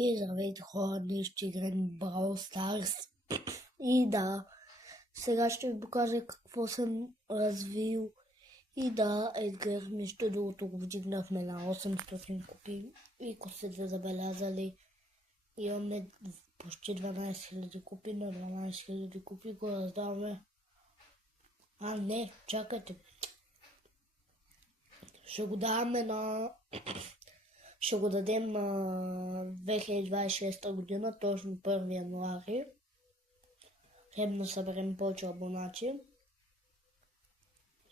И здравейте хора, днес ще играем Brawl Stars. И да, сега ще ви покажа какво съм развил. И да, Едгар, между другото го вдигнахме на 800 купи. И ако сте забелязали, имаме почти 12 000 купи, на 12 000 купи го раздаваме. А, не, чакайте. Ще го даваме на... Ще го дадем 2026 година, точно 1 януари. Хем да съберем повече абонати.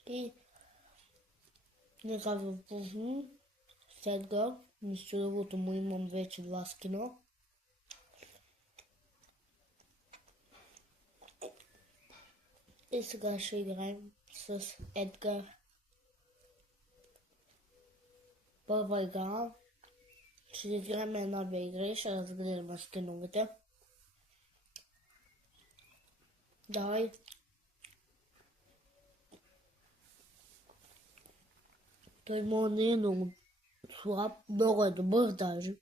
И нека ви пусна сега. Между другото му имам вече 2 скина. И сега ще играем с Едгар. Първа игра. Ще играем една-две игри, ще разгледаме скиновете. Давай. Той може не е много слаб, много е добър даже.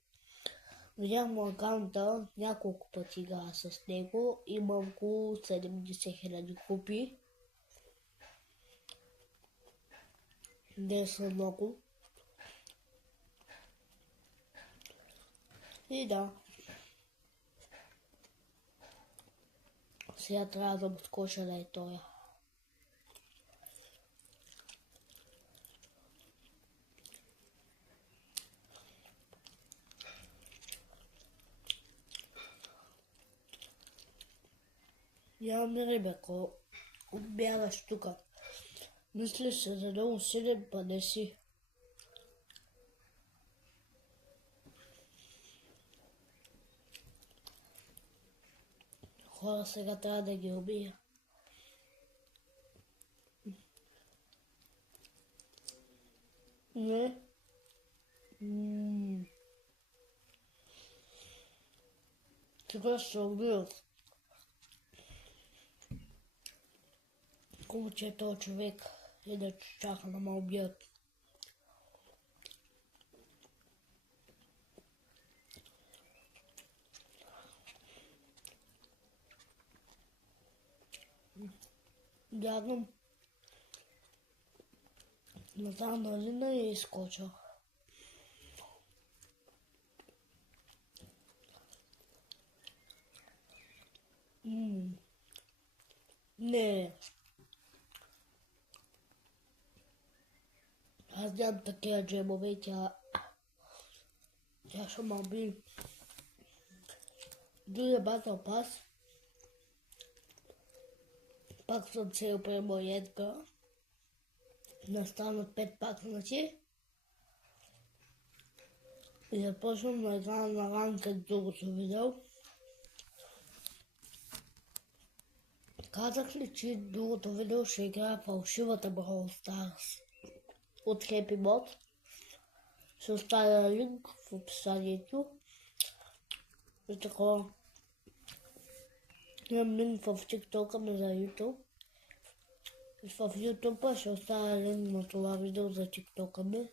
Видях му акаунта, няколко пъти играя с него, имам около 70 000 купи. Не са много. И да. Сега трябва да му скоша да е тоя. Нямаме Ребека. Бягаш тука. Мислиш се за да усилим бъде си. Хора, сега трябва да ги убия. Не. Сега ще убият. Хубаво, че е този човек и да чака да ме убият. Бягам. Назад нали не е изкочил. Не. Аз нямам такива джемове и тя ще ме уби. Дойде Battle Pass. Пак съм цел при моя Едгар. Настанат 5 пакнати. И започвам да играя на ранкът другото видео. Казах ли, че другото видео ще играя фалшивата Brawl Stars от Happy Mod. Ще оставя линк в описанието. И такова. Имам линк в TikTok ми за YouTube. И в YouTube ще оставя линк на това видео за TikTok ми.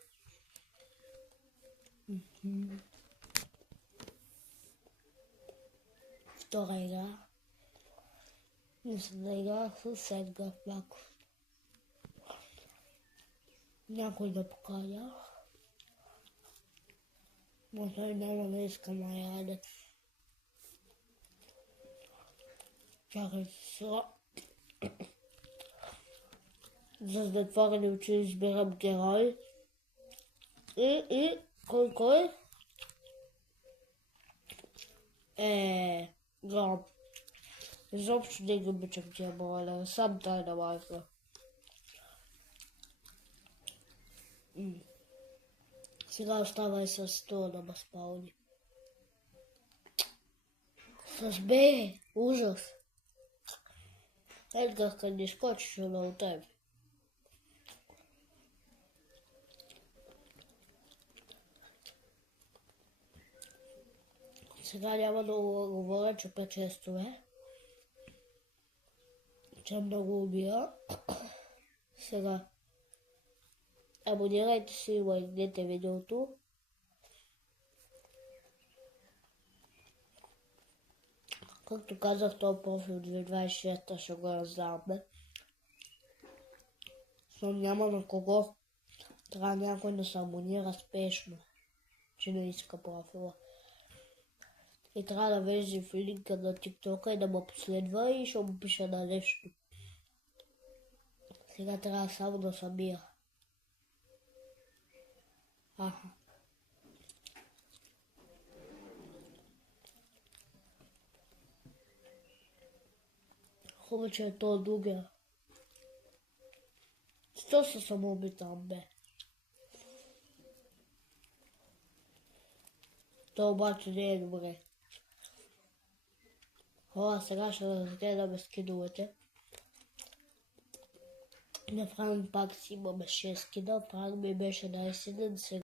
Втора игра. Мисля да игра с Едгар пак. Някой да поканя. Но той няма да иска да яде. Чакай сега. За затворени очи избирам герой. И кой? Гроб. Изобщо не ги обичам тия броля. Сам той да майка. Сега остава и с това да ме спални. С Б. Ужас. Едгар, къде не скочиш на тебе. Сега няма да говоря, че по-често е. Че много убия. Сега. Абонирайте се и лайкнете видеото. Както казах, този профил 2026 ще го раздаваме. Но няма на кого. Трябва някой да се абонира спешно, че не иска профила. И трябва да влезе в линка на TikTok и да ме последва и ще му пиша на нещо. Сега трябва само да самия. Аха. Хубаво, че е то другия. Що се самоуби там, бе? То обаче не е добре. Хора, сега ще разгледаме скидовете. На Франк пак си имаме 6 скида, Франк ми беше 27, сега